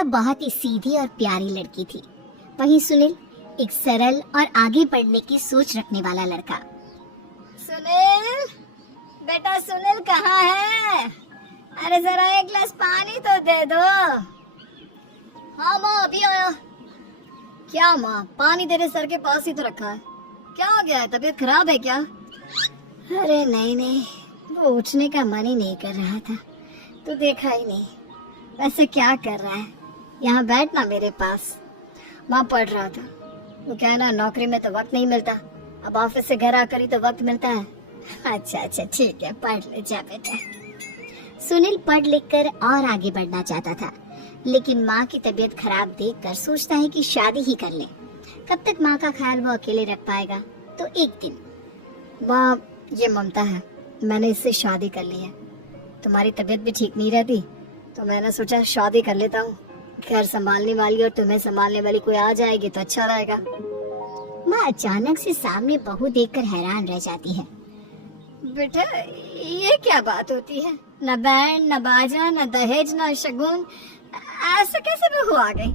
ममता बहुत ही सीधी और प्यारी लड़की थी। वहीं सुनील एक सरल और आगे बढ़ने की सोच रखने वाला लड़का। सुनील, बेटा सुनील कहाँ है? अरे जरा एक गिलास पानी तो दे दो। हाँ माँ अभी आया। क्या माँ, पानी तेरे सर के पास ही तो रखा है, क्या हो गया है? तबीयत खराब है क्या? अरे नहीं नहीं, वो उठने का मन ही नहीं कर रहा था, तू देखा ही नहीं। वैसे क्या कर रहा है? यहाँ बैठ ना मेरे पास। माँ पढ़ रहा था। वो क्या है ना, नौकरी में तो वक्त नहीं मिलता, अब ऑफिस से घर आकर ही तो वक्त मिलता है। अच्छा ठीक है, पढ़ ले जा बेटा। सुनील पढ़ लिख कर और आगे बढ़ना चाहता था, लेकिन माँ की तबीयत खराब देखकर सोचता है कि शादी ही कर ले। कब तक माँ का ख्याल वो अकेले रख पाएगा? तो एक दिन, माँ ये ममता है, मैंने इससे शादी कर ली है। तुम्हारी तबीयत भी ठीक नहीं रहती तो मैंने सोचा शादी कर लेता हूँ। घर संभालने वाली और तुम्हें संभालने वाली कोई आ जाएगी तो अच्छा रहेगा। माँ अचानक से सामने बहू देखकर हैरान रह जाती है। बेटा ये क्या बात होती है? न बैंड, न बाजा, न दहेज, न शगुन, ऐसे कैसे बहू आ गई?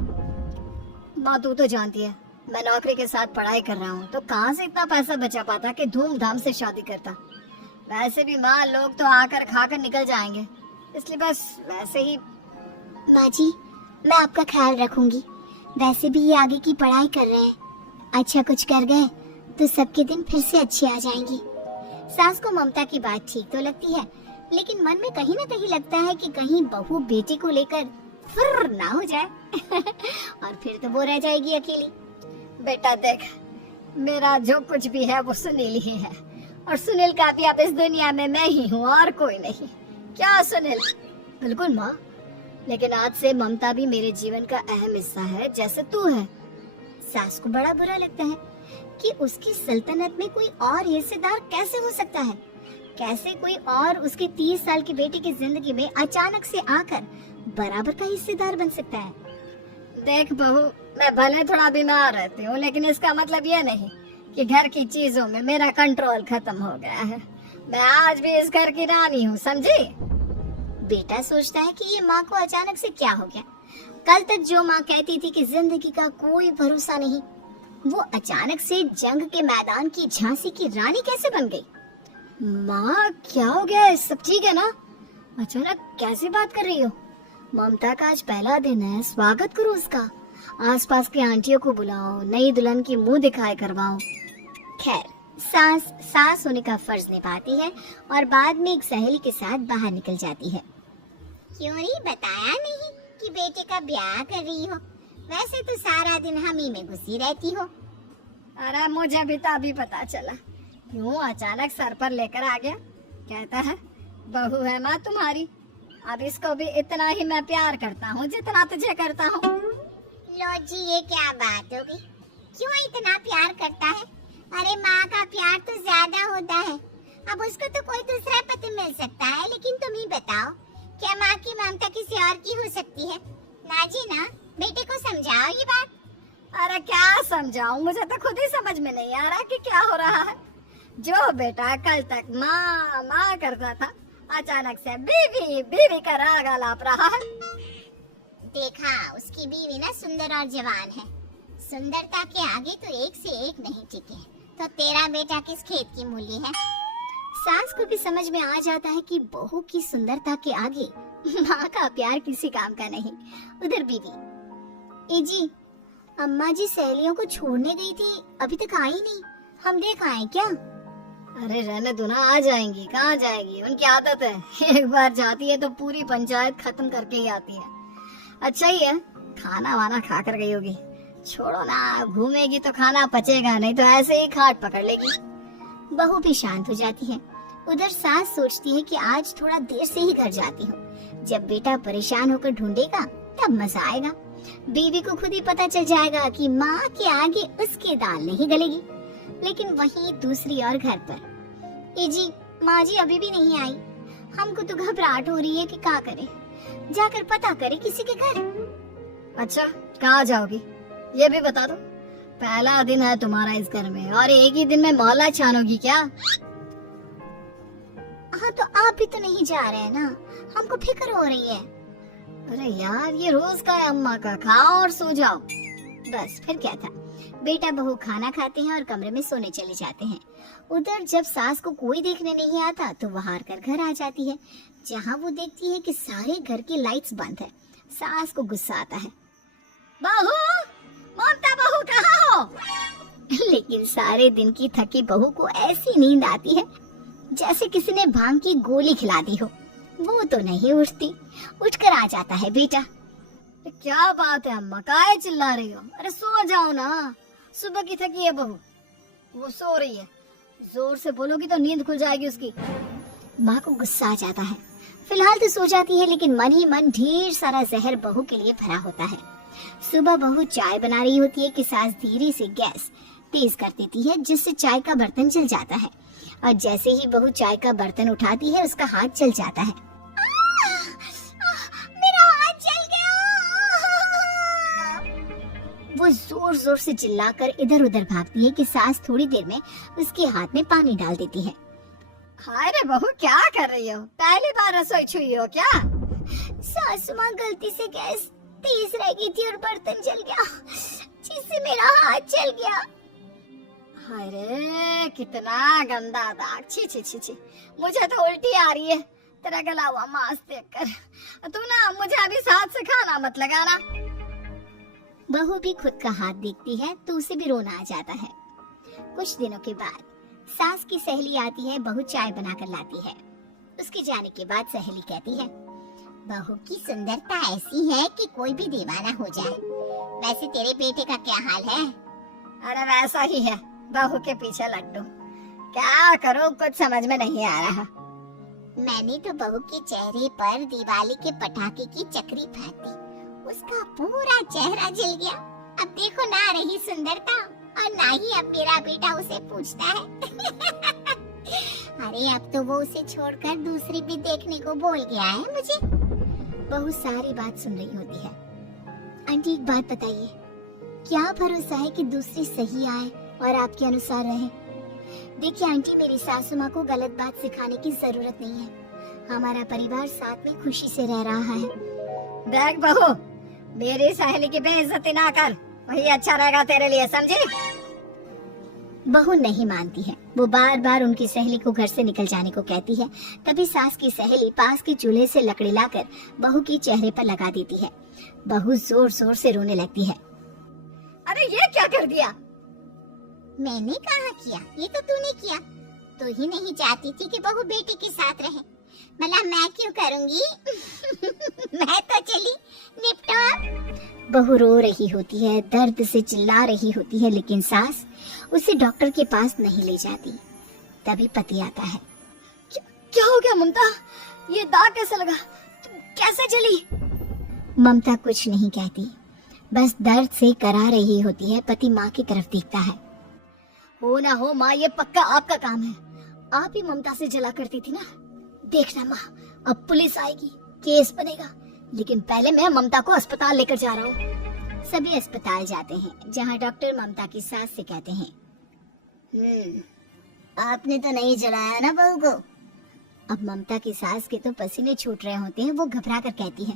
माँ तू तो जानती है मैं नौकरी के साथ पढ़ाई कर रहा हूँ, तो कहाँ से इतना पैसा बचा पाता कि धूमधाम से शादी करता। वैसे भी माँ लोग तो आकर खाकर निकल जाएंगे, इसलिए बस वैसे ही। माँ जी मैं आपका ख्याल रखूंगी। वैसे भी ये आगे की पढ़ाई कर रहे हैं, अच्छा कुछ कर गए तो सबके दिन फिर से अच्छे आ जाएंगे। सास को ममता की बात ठीक तो लगती है, लेकिन मन में कहीं ना कहीं लगता है कि कहीं बहू बेटे को लेकर फुर्र ना हो जाए और फिर तो वो रह जाएगी अकेली। बेटा देख, मेरा जो कुछ भी है वो सुनील ही है, और सुनील का भी अब इस दुनिया में मैं ही हूँ और कोई नहीं। क्या सुनील? बिल्कुल माँ, लेकिन आज से ममता भी मेरे जीवन का अहम हिस्सा है, जैसे तू है। सास को बड़ा बुरा लगता है कि उसकी सल्तनत में कोई और हिस्सेदार कैसे हो सकता है। कैसे कोई और उसके 30 साल की बेटी की जिंदगी में अचानक से आकर बराबर का हिस्सेदार बन सकता है। देख बहू, मैं भले थोड़ा बीमार रहती हूँ, लेकिन इसका मतलब यह नहीं कि घर की चीजों में मेरा कंट्रोल खत्म हो गया है। मैं आज भी इस घर की रानी हूँ, समझी? बेटा सोचता है कि ये माँ को अचानक से क्या हो गया। कल तक जो माँ कहती थी कि जिंदगी का कोई भरोसा नहीं, वो अचानक से जंग के मैदान की झांसी की रानी कैसे बन गई? माँ क्या हो गया है? सब ठीक है ना? अचानक कैसी बात कर रही हो? ममता का आज पहला दिन है, स्वागत करो उसका। आसपास की आंटियों को बुलाओ, नई दुल्हन की मुंह दिखाई करवाओ। खैर सास होने का फर्ज निभाती है और बाद में एक सहेली के साथ बाहर निकल जाती है। क्यों नहीं बताया नहीं कि बेटे का ब्याह कर रही हो? वैसे तो सारा दिन हम ही में घुसी रहती हो। अरे मुझे भी तो अभी पता चला, क्यों अचानक सर पर लेकर आ गया। कहता है बहू है माँ तुम्हारी, अब इसको भी इतना ही मैं प्यार करता हूँ जितना तुझे करता हूँ। लो जी, ये क्या बात हो गई? क्यों इतना प्यार करता है? अरे माँ का प्यार तो ज्यादा होता है। अब उसको तो कोई दूसरा पति मिल सकता है, लेकिन तुम ही बताओ, क्या माँ की ममता किसी और की हो सकती है? ना जी ना, बेटे को समझाओ ये बात। अरे क्या समझाऊं, मुझे तो खुद ही समझ में नहीं आ रहा कि क्या हो रहा है। जो बेटा कल तक माँ माँ करता था, अचानक से बीवी बीवी का राग आलाप रहा है। देखा, उसकी बीवी ना सुंदर और जवान है। सुंदरता के आगे तो एक से एक नहीं टिके, तो तेरा बेटा किस खेत की मूली है? सास को भी समझ में आ जाता है कि बहू की सुंदरता के आगे माँ का प्यार किसी काम का नहीं। उधर बीवी, ए जी, अम्मा जी सहेलियों को छोड़ने गई थी, अभी तक आई नहीं, हम देख आए क्या? अरे रहने दो ना, आ जाएंगी। कहाँ जाएगी, उनकी आदत है, एक बार जाती है तो पूरी पंचायत खत्म करके ही आती है। अच्छा ही है, खाना वाना खा कर गई होगी। छोड़ो ना, घूमेगी तो खाना पचेगा, नहीं तो ऐसे ही खाट पकड़ लेगी। बहू भी शांत हो जाती है। उधर सास सोचती है कि आज थोड़ा देर से ही घर जाती हूँ, जब बेटा परेशान होकर ढूंढेगा तब मजा आएगा। बीवी को खुद ही पता चल जाएगा कि माँ के आगे उसकी दाल नहीं गलेगी। लेकिन वहीं दूसरी ओर घर पर, ए जी, माँ जी अभी भी नहीं आई। हमको तो घबराहट हो रही है कि क्या करें, जाकर पता करें किसी के घर। अच्छा, कहाँ जाओगी ये भी बता दो। पहला दिन है तुम्हारा इस घर में और एक ही दिन में मोहल्ला छानोगी क्या? हाँ तो आप भी तो नहीं जा रहे हैं ना, हमको फिक्र हो रही है। अरे यार, ये रोज का है अम्मा का, खाओ और सो जाओ। बस फिर क्या था, बेटा बहू खाना खाते हैं और कमरे में सोने चले जाते हैं। उधर जब सास को कोई देखने नहीं आता तो वो हार कर घर आ जाती है, जहाँ वो देखती है कि सारे घर की लाइट्स बंद है। सास को गुस्सा आता है, बहू, ममता बहू कहाँ हो? लेकिन सारे दिन की थकी बहू को ऐसी नींद आती है जैसे किसी ने भांग की गोली खिला दी हो। वो तो नहीं उठती, उठकर आ जाता है बेटा। क्या बात है अम्मा, काहे चिल्ला रही हो? अरे सो जाओ ना, सुबह की थकी है बहू, वो सो रही है। जोर से बोलोगी तो नींद खुल जाएगी उसकी। माँ को गुस्सा आ जाता है। फिलहाल तो सो जाती है, लेकिन मन ही मन ढेर सारा जहर बहू के लिए भरा होता है। सुबह बहू चाय बना रही होती है कि सास धीरे से गैस तेज कर देती है, जिससे चाय का बर्तन जल जाता है। और जैसे ही बहू चाय का बर्तन उठाती है, उसका हाथ जल जाता है। मेरा हाथ जल गया। वो जोर जोर से चिल्लाकर इधर उधर भागती है कि सास थोड़ी देर में उसके हाथ में पानी डाल देती है। हाय रे बहू, क्या कर रही हो? पहली बार रसोई छुई हो क्या? सासू माँ गलती से गैस तेज रह गई थी और बर्तन जल गया, जिससे मेरा हाथ जल गया। हाय रे, कितना गंदा दाग। छी छी छी छी, मुझे तो उल्टी आ रही है तेरा गला हुआ मांस देखकर। तू ना मुझे अभी हाथ से खाना मत लगाना। बहू भी खुद का हाथ देखती है तो उसे भी रोना आ जाता है। कुछ दिनों के बाद सास की सहेली आती है, बहू चाय बनाकर लाती है। उसके जाने के बाद सहेली कहती है, बहू की सुंदरता ऐसी है कि कोई भी दीवाना हो जाए। वैसे तेरे बेटे का क्या हाल है? अरे वैसा ही है, बहू के पीछे लट्टू। क्या करूं, कुछ समझ में नहीं आ रहा। मैंने तो बहू के चेहरे पर दिवाली के पटाखे की चक्री फेंक दी, उसका पूरा चेहरा जल गया। अब देखो ना रही सुंदरता, और ना ही अब मेरा बेटा उसे पूछता है। अरे अब तो वो उसे छोड़कर दूसरी भी देखने को बोल गया है मुझे। बहू सारी बात सुन रही होती है। आंटी एक बात बताइए, क्या भरोसा है कि दूसरी सही आए और आपके अनुसार रहे? देखिए आंटी, मेरी सासू माँ को गलत बात सिखाने की जरूरत नहीं है। हमारा परिवार साथ में खुशी से रह रहा है। देख बहू, मेरी सहेली की बेइज्जती ना कर, वही अच्छा रहेगा तेरे लिए, समझी? बहू नहीं मानती है। वो बार बार उनकी सहेली को घर से निकल जाने को कहती है। तभी सास की सहेली पास के चूल्हे से लकड़ी लाकर बहू के चेहरे पर लगा देती है। बहू जोर जोर से रोने लगती है। अरे ये क्या कर दिया? मैंने कहा किया, ये तो तूने किया। तू ही नहीं चाहती थी कि बहू बेटे के साथ रहे, भला मैं क्यों करूंगी? मैं तो चली, निपटो अब। बहू रो रही होती है, दर्द से चिल्ला रही होती है, लेकिन सास उसे डॉक्टर के पास नहीं ले जाती। तभी पति आता है। क्या हो गया ममता? ये दाग कैसे लगा? कैसे जली? ममता कुछ नहीं कहती, बस दर्द से करा रही होती है। पति माँ की तरफ देखता है। हो ना हो माँ, ये पक्का आपका काम है। आप ही ममता से जला करती थी ना। देखना माँ, अब पुलिस आएगी, केस बनेगा, लेकिन पहले मैं ममता को अस्पताल लेकर जा रहा हूँ। सभी अस्पताल जाते हैं, जहाँ डॉक्टर ममता की सास से कहते हैं, आपने तो नहीं जलाया ना बहू को? अब ममता की सास के तो पसीने छूट रहे होते हैं। वो घबरा कर कहती है,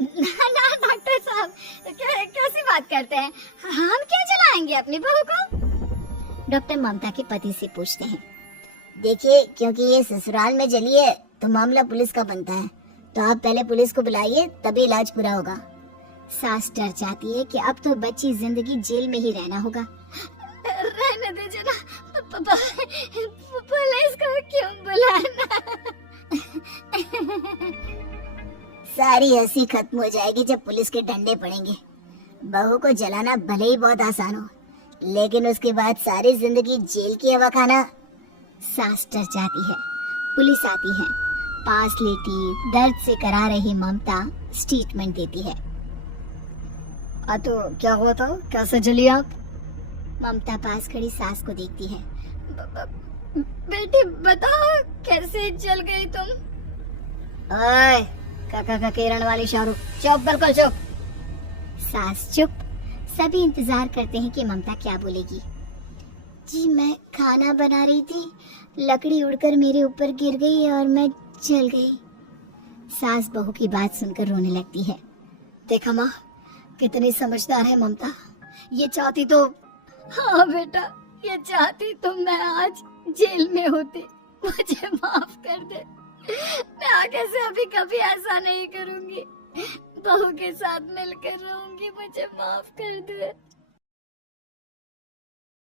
ना डॉक्टर साहब, कैसी बात करते हैं? हम क्या जलाएंगे अपनी बहू को? डॉक्टर ममता के पति से पूछते हैं, देखिए, क्योंकि ये ससुराल में जली है तो मामला पुलिस का बनता है, तो आप पहले पुलिस को बुलाइए, तभी इलाज पूरा होगा। सास डर जाती है कि अब तो बच्ची जिंदगी जेल में ही रहना होगा। रहने दीजिए ना, पुलिस को क्यों बुलाना? सारी हंसी खत्म हो जाएगी जब पुलिस के डंडे पड़ेंगे। बहू को जलाना भले ही बहुत आसान हो, लेकिन उसके बाद सारी जिंदगी जेल की हवा खाना। सास डर जाती है। पुलिस आती है, पास लेटी दर्द से करा रही ममता स्टेटमेंट देती है। तो क्या हुआ था? कैसे जली आप? ममता पास खड़ी सास को देखती है। बेटी बताओ, कैसे जल गई तुम? ओए, काका का किरण वाली शाहरुख, चुप, बिल्कुल चुप। सास चुप। सभी इंतजार करते हैं कि ममता क्या बोलेगी। जी मैं खाना बना रही थी, लकड़ी उड़कर मेरे ऊपर गिर गई और मैं जल गई। सास बहू की बात सुनकर रोने लगती है। देखा माँ, कितनी समझदार है ममता। ये चाहती तो, हाँ बेटा, ये चाहती तो मैं आज जेल में होती। मुझे माफ कर दे, मैं आगे से अभी कभी ऐसा नहीं करूंगी। बहू के साथ मिलकर रहूंगी, मुझे माफ कर दे।